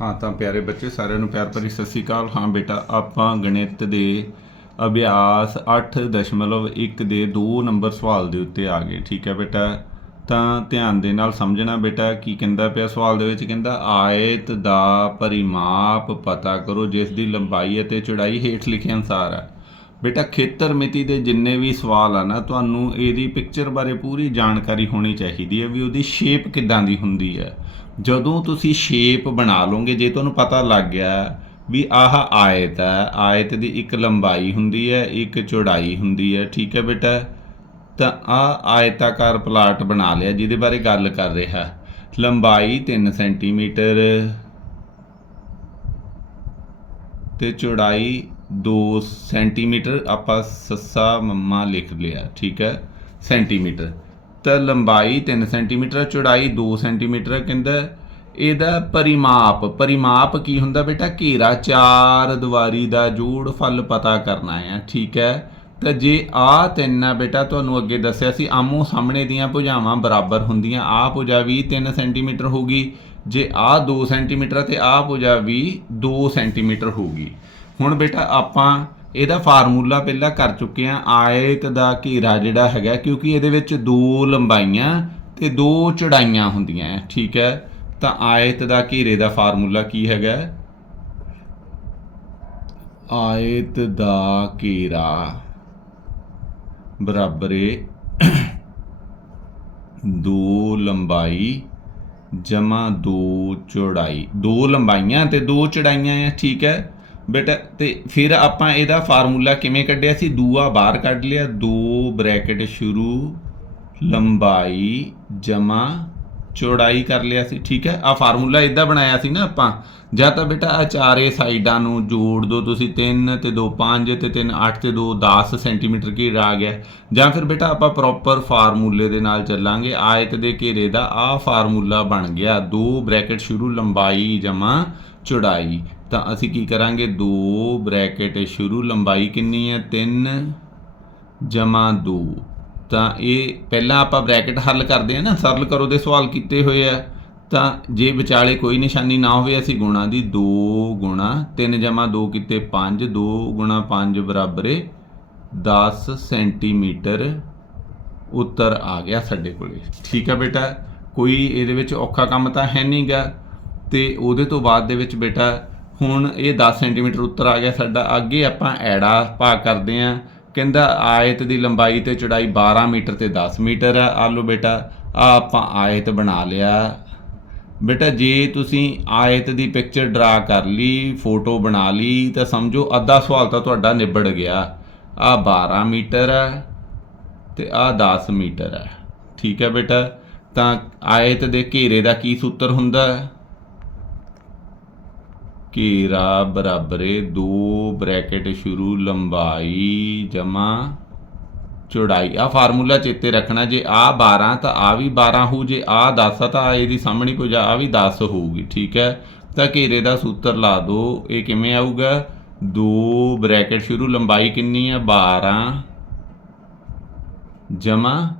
ਹਾਂ ਤਾਂ ਪਿਆਰੇ ਬੱਚੇ, ਸਾਰਿਆਂ ਨੂੰ ਪਿਆਰ ਭਰੀ ਸਤਿ ਸ੍ਰੀ ਅਕਾਲ। ਹਾਂ ਬੇਟਾ, ਆਪਾਂ ਗਣਿਤ ਦੇ ਅਭਿਆਸ 8.1 ਦੇ 2 ਨੰਬਰ ਸਵਾਲ ਦੇ ਉੱਤੇ ਆ ਗਏ, ਠੀਕ ਹੈ ਬੇਟਾ? ਤਾਂ ਧਿਆਨ ਦੇ ਨਾਲ ਸਮਝਣਾ ਬੇਟਾ, ਕੀ ਕਹਿੰਦਾ ਪਿਆ ਸਵਾਲ ਦੇ ਵਿੱਚ? ਕਹਿੰਦਾ, ਆਇਤ ਦਾ ਪਰਿਮਾਪ ਪਤਾ ਕਰੋ, ਜਿਸ ਦੀ ਲੰਬਾਈ ਅਤੇ ਚੌੜਾਈ ਹੇਠ ਲਿਖੇ ਅਨੁਸਾਰ ਹੈ ਬੇਟਾ, ਖੇਤਰ ਮਿਤੀ ਦੇ ਜਿੰਨੇ ਵੀ ਸਵਾਲ ਆ ਨਾ, ਤੁਹਾਨੂੰ ਇਹਦੀ ਪਿਕਚਰ ਬਾਰੇ ਪੂਰੀ ਜਾਣਕਾਰੀ ਹੋਣੀ ਚਾਹੀਦੀ ਹੈ ਵੀ ਉਹਦੀ ਸ਼ੇਪ ਕਿੱਦਾਂ ਦੀ ਹੁੰਦੀ ਹੈ। ਜਦੋਂ ਤੁਸੀਂ ਸ਼ੇਪ ਬਣਾ ਲਓਗੇ, ਜੇ ਤੁਹਾਨੂੰ ਪਤਾ ਲੱਗ ਗਿਆ ਵੀ ਆਹ ਆਇਤ ਹੈ, ਆਇਤ ਦੀ ਇੱਕ ਲੰਬਾਈ ਹੁੰਦੀ ਹੈ, ਇੱਕ ਚੌੜਾਈ ਹੁੰਦੀ ਹੈ, ਠੀਕ ਹੈ ਬੇਟਾ? ਤਾਂ ਆ ਆਇਤਾਕਾਰ ਪਲਾਟ ਬਣਾ ਲਿਆ, ਜਿਹਦੇ ਬਾਰੇ ਗੱਲ ਕਰ ਰਿਹਾ। ਲੰਬਾਈ 3 ਸੈਂਟੀਮੀਟਰ ਤੇ ਚੌੜਾਈ 2 ਸੈਂਟੀਮੀਟਰ ਆਪਾਂ ਸੱਸਾ ਮੰਮਾ ਲਿਖ ਲਿਆ, ਠੀਕ ਹੈ? ਸੈਂਟੀਮੀਟਰ। ਤਾਂ ਲੰਬਾਈ 3 ਸੈਂਟੀਮੀਟਰ, ਚੌੜਾਈ 2 ਸੈਂਟੀਮੀਟਰ ਕਹਿੰਦਾ, ਇਹਦਾ ਪਰਿਮਾਪ ਪਰਿਮਾਪ ਕੀ ਹੁੰਦਾ ਬੇਟਾ? ਘੇਰਾ, ਚਾਰ ਦੀਵਾਰੀ ਦਾ ਜੋੜ ਫਲ ਪਤਾ ਕਰਨਾ ਹੈ, ਠੀਕ ਹੈ? ਤਾਂ ਜੇ ਆ ਤਿੰਨ ਆ ਬੇਟਾ, ਤੁਹਾਨੂੰ ਅੱਗੇ ਦੱਸਿਆ ਸੀ ਆਮੋ ਸਾਹਮਣੇ ਦੀਆਂ ਭੁਜਾਵਾਂ ਬਰਾਬਰ ਹੁੰਦੀਆਂ, ਆ ਭੁਜਾ ਵੀ 3 ਸੈਂਟੀਮੀਟਰ ਹੋਗੀ ਜੇ ਆ 2 ਸੈਂਟੀਮੀਟਰ ਤੇ ਆ ਭੁਜਾ ਵੀ 2 ਸੈਂਟੀਮੀਟਰ ਹੋਗੀ ਹੁਣ ਬੇਟਾ ਆਪਾਂ ਇਹਦਾ ਫਾਰਮੂਲਾ ਪਹਿਲਾਂ ਕਰ ਚੁੱਕੇ ਆ ਆਇਤ ਦਾ ਘੇਰਾ ਜਿਹੜਾ ਹੈਗਾ ਕਿਉਂਕਿ ਇਹਦੇ ਵਿੱਚ ਦੋ ਲੰਬਾਈਆਂ ਤੇ ਦੋ ਚੜਾਈਆਂ ਹੁੰਦੀਆਂ ਹੈ, ਠੀਕ ਹੈ? ਤਾਂ ਆਇਤ ਦਾ ਘੇਰੇ ਦਾ ਫਾਰਮੂਲਾ ਕੀ ਹੈਗਾ? ਆਇਤ ਦਾ ਘੇਰਾ ਬਰਾਬਰ ਹੈ ਦੋ ਲੰਬਾਈ ਜਮਾ ਦੋ ਚੌੜਾਈ ਦੋ ਲੰਬਾਈਆਂ ਤੇ ਦੋ ਚੜਾਈਆਂ ਹੈ ਠੀਕ ਹੈ? ਬੇਟਾ, ਤੇ ਫਿਰ ਆਪਾਂ ਇਹਦਾ ਫਾਰਮੂਲਾ ਕਿਵੇਂ ਕੱਢਿਆ ਸੀ? ਦੂਆ ਬਾਹਰ ਕੱਢ ਲਿਆ, ਦੋ ਬ੍ਰੈਕਟ ਸ਼ੁਰੂ, ਲੰਬਾਈ ਜਮਾ, ਚੌੜਾਈ ਕਰ ਲਿਆ ਸੀ, ਠੀਕ ਹੈ? ਆ ਫਾਰਮੂਲਾ ਇਦਾਂ ਬਣਾਇਆ ਸੀ ਨਾ ਆਪਾਂ। ਜਾਂ ਤਾਂ ਬੇਟਾ ਆ ਚਾਰੇ ਸਾਈਡਾਂ ਨੂੰ ਜੋੜ ਦਿਓ ਤੁਸੀਂ 3 ਤੇ 2 5 ਤੇ 3 8 ਤੇ 2 10 ਸੈਂਟੀਮੀਟਰ ਘੇਰਾ ਆ ਗਿਆ। ਜਾਂ ਫਿਰ ਬੇਟਾ ਆਪਾਂ ਪ੍ਰੋਪਰ ਫਾਰਮੂਲੇ ਦੇ ਨਾਲ ਚੱਲਾਂਗੇ। ਆਇਤ ਦੇ ਘੇਰੇ ਦਾ ਆ ਫਾਰਮੂਲਾ ਬਣ ਗਿਆ। ਦੋ ਬ੍ਰੈਕਟ ਸ਼ੁਰੂ, ਲੰਬਾਈ ਜਮਾ, ਚੌੜਾਈ। ਤਾਂ ਅਸੀਂ ਕੀ ਕਰਾਂਗੇ? ਦੋ ਬ੍ਰੈਕਟ ਸ਼ੁਰੂ, ਲੰਬਾਈ ਕਿੰਨੀ ਹੈ? 3 ਜਮਾ 2 ਤਾਂ ਇਹ ਪਹਿਲਾਂ ਆਪਾਂ ਬ੍ਰੈਕਟ ਹੱਲ ਕਰਦੇ ਆ ਨਾ, ਸਰਲ ਕਰੋ ਦੇ ਸਵਾਲ ਕੀਤੇ ਹੋਏ ਆ। ਤਾਂ ਜੇ ਵਿਚਾਲੇ ਕੋਈ ਨਿਸ਼ਾਨੀ ਨਾ ਹੋਵੇ, ਅਸੀਂ ਗੁਣਾ ਦੀ 2 ਗੁਣਾ 3 ਜਮਾ 2 ਕੀਤੇ 5 2 ਗੁਣਾ 5 ਬਰਾਬਰ ਹੈ 10 ਸੈਂਟੀਮੀਟਰ ਉੱਤਰ ਆ ਗਿਆ ਸਾਡੇ ਕੋਲੇ। ਠੀਕ ਆ ਬੇਟਾ? ਕੋਈ ਇਹਦੇ ਵਿੱਚ ਔਖਾ ਕੰਮ ਤਾਂ ਹੈ ਨਹੀਂਗਾ ਤੇ ਉਹਦੇ ਤੋਂ ਬਾਅਦ ਦੇ ਵਿੱਚ ਬੇਟਾ ਹੁਣ ਇਹ 10 ਸੈਂਟੀਮੀਟਰ ਉੱਤਰ ਆ ਗਿਆ ਸਾਡਾ। ਅੱਗੇ ਆਪਾਂ ਐੜਾ ਭਾਗ ਕਰਦੇ ਆਂ। ਕਹਿੰਦਾ ਆਇਤ ਦੀ ਲੰਬਾਈ ਤੇ ਚੌੜਾਈ 12 ਮੀਟਰ ਤੇ 10 ਮੀਟਰ ਆ। ਆ ਲਓ ਬੇਟਾ, ਆ ਆਪਾਂ ਆਇਤ ਬਣਾ ਲਿਆ। ਬੇਟਾ, ਜੇ ਤੁਸੀਂ ਆਇਤ ਦੀ ਪਿਕਚਰ ਡਰਾ ਕਰ ਲਈ, ਫੋਟੋ ਬਣਾ ਲਈ, ਤਾਂ ਸਮਝੋ ਅੱਧਾ ਸਵਾਲ ਤਾਂ ਤੁਹਾਡਾ ਨਿਬੜ ਗਿਆ। ਆ 12 ਮੀਟਰ ਹੈ ਤੇ ਆ 10 ਮੀਟਰ ਹੈ ਠੀਕ ਹੈ ਬੇਟਾ? ਤਾਂ ਆਇਤ ਦੇ ਘੇਰੇ ਦਾ ਕੀ ਸੂਤਰ ਹੁੰਦਾ? ਹੈ ਘੇਰਾ ਬਰਾਬਰੇ ਹੈ 2 ਬ੍ਰੈਕਟ ਸ਼ੁਰੂ, ਲੰਬਾਈ ਜਮਾ, ਚੌੜਾਈ। ਆ ਫਾਰਮੂਲਾ ਚੇਤੇ ਰੱਖਣਾ, ਜੇ ਆ 12 ਤਾਂ ਆ ਵੀ 12 ਹੋਊ, ਜੇ ਆ 10 ਆ, ਤਾਂ ਇਹਦੀ ਸਾਹਮਣੀ ਕੁਝ ਆ ਵੀ 10 ਹੋਊਗੀ, ਠੀਕ ਹੈ? ਤਾਂ ਘੇਰੇ ਦਾ ਸੂਤਰ ਲਾ ਦੋ, ਇਹ ਕਿਵੇਂ ਆਊਗਾ? 2 ਬ੍ਰੈਕਟ ਸ਼ੁਰੂ, ਲੰਬਾਈ ਕਿੰਨੀ ਹੈ 12 ਜਮਾ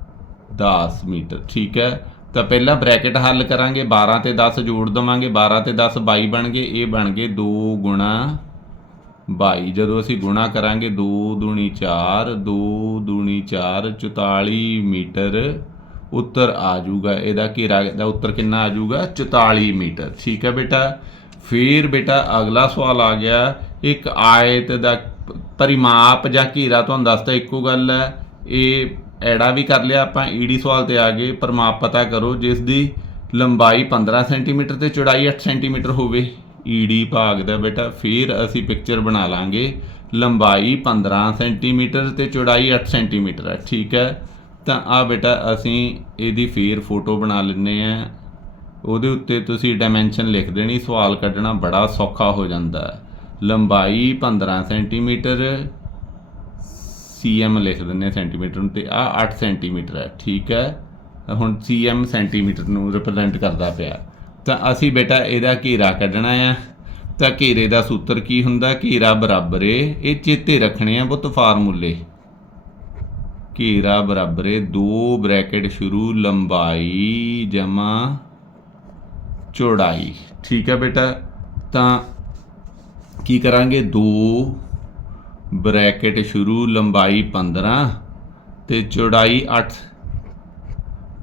10 ਮੀਟਰ, ਠੀਕ ਹੈ? ਤਾਂ ਪਹਿਲਾਂ ਬ੍ਰੈਕਟ ਹੱਲ ਕਰਾਂਗੇ 12 ਤੇ 10 ਜੋੜ ਦਵਾਂਗੇ 12 ਤੇ 10 22 ਬਣ ਗਏ, ਇਹ ਬਣ ਗਏ 2 ਗੁਣਾ 22 ਜਦੋਂ ਅਸੀਂ ਗੁਣਾ ਕਰਾਂਗੇ 2 ਦੂਣੀ 4 2 ਦੂਣੀ 4 44 ਮੀਟਰ ਉੱਤਰ ਆ ਜਾਊਗਾ। ਇਹਦਾ ਘੇਰਾ ਦਾ ਉੱਤਰ ਕਿੰਨਾ ਆ ਜਾਊਗਾ? 44 ਮੀਟਰ। ਠੀਕ ਹੈ ਬੇਟਾ? ਫਿਰ ਬੇਟਾ ਅਗਲਾ ਸਵਾਲ ਆ ਗਿਆ, ਇੱਕ ਆਇਤ ਦਾ ਪਰਿਮਾਪ ਜਾਂ ਘੇਰਾ ਤੁਹਾਨੂੰ ਦੱਸਦਾ ਇੱਕੋ ਗੱਲ ਹੈ, ਇਹ ਐੜਾ ਵੀ ਕਰ ਲਿਆ, ਆਪਾਂ ਈਡੀ ਸਵਾਲ ਤੇ ਆ ਗਏ ਪਰਿਮਾਪ ਪਤਾ ਕਰੋ, ਜਿਸ ਦੀ ਲੰਬਾਈ 15 ਸੈਂਟੀਮੀਟਰ ਤੇ ਚੌੜਾਈ 8 ਸੈਂਟੀਮੀਟਰ ਹੋਵੇ, ਈਡੀ ਭਾਗ ਦਾ ਬੇਟਾ, ਫਿਰ ਅਸੀਂ ਪਿਕਚਰ ਬਣਾ ਲਾਂਗੇ। ਲੰਬਾਈ 15 ਸੈਂਟੀਮੀਟਰ ਤੇ ਚੌੜਾਈ 8 ਸੈਂਟੀਮੀਟਰ ਹੈ, ਠੀਕ ਹੈ? ਤਾਂ ਆ ਬੇਟਾ, ਅਸੀਂ ਇਹਦੀ ਫੇਰ ਫੋਟੋ ਬਣਾ ਲੈਂਦੇ ਆ ਉਹਦੇ ਉੱਤੇ ਤੁਸੀਂ ਡਾਈਮੈਂਸ਼ਨ ਲਿਖ ਦੇਣੀ, ਸਵਾਲ ਕੱਢਣਾ ਬੜਾ ਸੌਖਾ ਹੋ ਜਾਂਦਾ। ਲੰਬਾਈ 15 ਸੈਂਟੀਮੀਟਰ ਸੀਐਮ ਲਿਖ ਦਿੰਦੇ ਸੈਂਟੀਮੀਟਰ ਨੂੰ ਤੇ ਆ 8 ਸੈਂਟੀਮੀਟਰ ਹੈ, ਠੀਕ ਹੈ? ਹੁਣ ਸੀਐਮ ਸੈਂਟੀਮੀਟਰ ਨੂੰ ਰਿਪਰੈਜ਼ੈਂਟ ਕਰਦਾ ਪਿਆ। ਤਾਂ ਅਸੀਂ ਬੇਟਾ ਇਹਦਾ ਘੇਰਾ ਕੱਢਣਾ ਆ। ਤਾਂ ਘੇਰੇ ਦਾ ਸੂਤਰ ਕੀ ਹੁੰਦਾ? ਘੇਰਾ ਬਰਾਬਰ ਏ। ਇਹ ਚੇਤੇ ਰੱਖਣੇ ਆ ਬੁੱਤ ਫਾਰਮੂਲੇ। ਘੇਰਾ ਬਰਾਬਰ ਏ 2 ਬ੍ਰੈਕਟ ਸ਼ੁਰੂ, ਲੰਬਾਈ ਜਮਾ, ਚੌੜਾਈ। ਠੀਕ ਹੈ ਬੇਟਾ? ਤਾਂ ਕੀ ਕਰਾਂਗੇ? 2 ਬ੍ਰੈਕਟ ਸ਼ੁਰੂ, ਲੰਬਾਈ 15 ਤੇ ਚੌੜਾਈ 8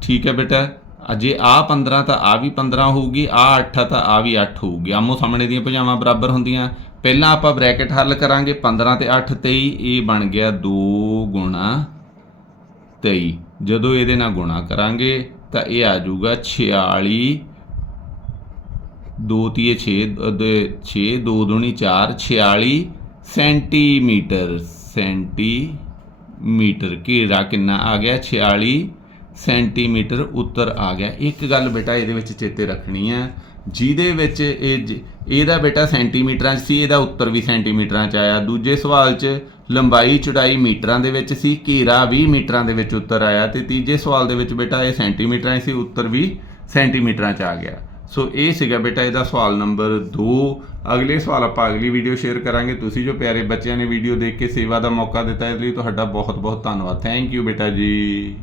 ਠੀਕ ਹੈ ਬੇਟਾ, ਅਜੇ ਆ 15 ਤਾਂ ਆ ਵੀ 15 ਹੋਊਗੀ, ਆ 8 ਤਾਂ ਆ ਵੀ 8 ਹੋਊਗੀ। ਆਮੋ ਸਾਹਮਣੇ ਦੀਆਂ ਭੁਜਾਵਾਂ ਬਰਾਬਰ ਹੁੰਦੀਆਂ। ਪਹਿਲਾਂ ਆਪਾਂ ਬ੍ਰੈਕਟ ਹੱਲ ਕਰਾਂਗੇ 15 ਤੇ 8 23 ਇਹ ਬਣ ਗਿਆ 2 ਗੁਣਾ 23 ਜਦੋਂ ਇਹਦੇ ਨਾਲ ਗੁਣਾ ਕਰਾਂਗੇ ਤਾਂ ਇਹ ਆ ਜਾਊਗਾ 46 2 ਤੀਏ 6 6 2 ਦੂਣੀ 4 46 ਸੈਂਟੀਮੀਟਰ ਸੈਂਟੀਮੀਟਰ ਘੇਰਾ ਕਿੰਨਾ ਆ ਗਿਆ? 46 ਸੈਂਟੀਮੀਟਰ ਉੱਤਰ ਆ ਗਿਆ। ਇੱਕ ਗੱਲ ਬੇਟਾ ਇਹਦੇ ਵਿੱਚ ਚੇਤੇ ਰੱਖਣੀ ਆ, ਜਿਹਦੇ ਵਿੱਚ ਇਹ ਜ- ਇਹਦਾ ਬੇਟਾ ਸੈਂਟੀਮੀਟਰਾਂ 'ਚ ਸੀ, ਇਹਦਾ ਉੱਤਰ ਵੀ ਸੈਂਟੀਮੀਟਰਾਂ 'ਚ ਆਇਆ। ਦੂਜੇ ਸਵਾਲ 'ਚ ਲੰਬਾਈ ਚੌੜਾਈ ਮੀਟਰਾਂ ਦੇ ਵਿੱਚ ਸੀ, ਘੇਰਾ ਵੀ ਮੀਟਰਾਂ ਦੇ ਵਿੱਚ ਉੱਤਰ ਆਇਆ ਤੇ ਤੀਜੇ ਸਵਾਲ ਦੇ ਵਿੱਚ ਬੇਟਾ ਇਹ ਸੈਂਟੀਮੀਟਰਾਂ 'ਚ ਸੀ, ਉੱਤਰ ਵੀ ਸੈਂਟੀਮੀਟਰਾਂ 'ਚ ਆ ਗਿਆ। ਸੋ ਇਹ ਸੀਗਾ ਬੇਟਾ ਇਹਦਾ ਸਵਾਲ ਨੰਬਰ 2 ਅਗਲੇ ਸਵਾਲ ਆਪਾਂ ਅਗਲੀ ਵੀਡੀਓ ਸ਼ੇਅਰ ਕਰਾਂਗੇ। ਤੁਸੀਂ ਜੋ ਪਿਆਰੇ ਬੱਚਿਆਂ ਨੇ ਵੀਡੀਓ ਦੇਖ ਕੇ ਸੇਵਾ ਦਾ ਮੌਕਾ ਦਿੱਤਾ ਇਸ ਲਈ ਤੁਹਾਡਾ ਬਹੁਤ ਬਹੁਤ ਧੰਨਵਾਦ। ਥੈਂਕ ਯੂ ਬੇਟਾ ਜੀ।